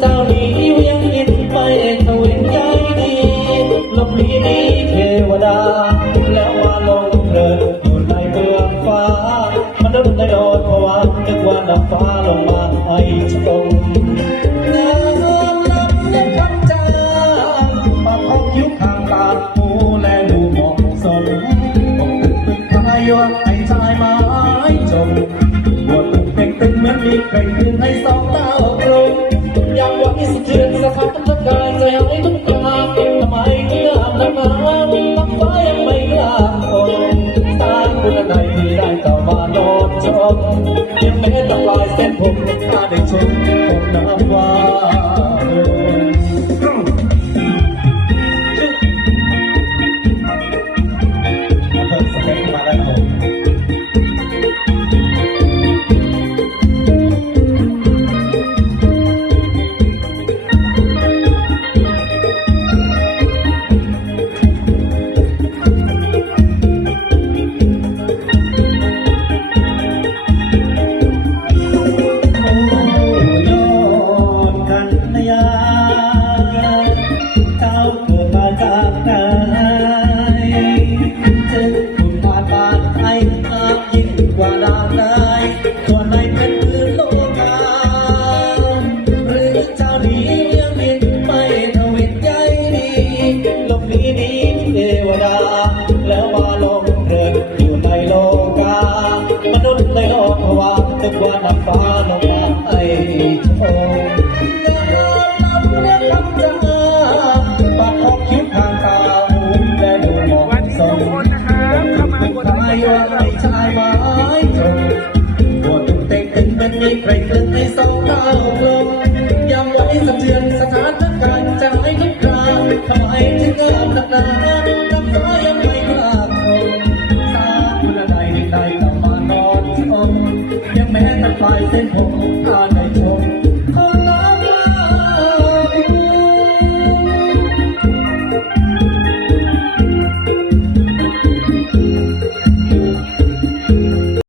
เจ้านี้ยังอินไปทวินใจดีลบลีนี้เทวดา แล้วมาลงเรินอยู่ในเมืองฟ้ามนุษย์ได้โดนเพราะว่านึกว่าน้ำฟ้าลงมาให้ชมงามลำในพันจาปากของคิ้วข้างตาหูและดูเหมาะสมปกตึกตึกพายว่าให้ชายไม้จมบวชตึกเต็งตึงเหมือนมีใครขึ้นให้สองดา ทุกกายให้ทุกกาทำไมถึงงามนักหนาลักฟ้ายังไม่กล้าคนสร้างคุณใดที่ได้ต่อมาโนชมยังไม่ต้องลอยเส้นผมถ้าได้ชมผมน้ำว่า ดา แล้วมาลงเรืออยู่ในโลกามนุษย์ในโลกว่าตึกว่าน้ำฟ้าลงมาให้ชมงาลำเรือคำจาปากของคิ้วข้างตาหูและดูเหมาะสมตึกทายุให้ชายไม้จมปวดตุ้งเต็งตึงเป็นมีใครคลึงให้สองดาวกลมยังไว้สะเทือนสถ ไม่ได้เข้ามานอนชมยังแม้แต่ปลายเส้นผมผ่าน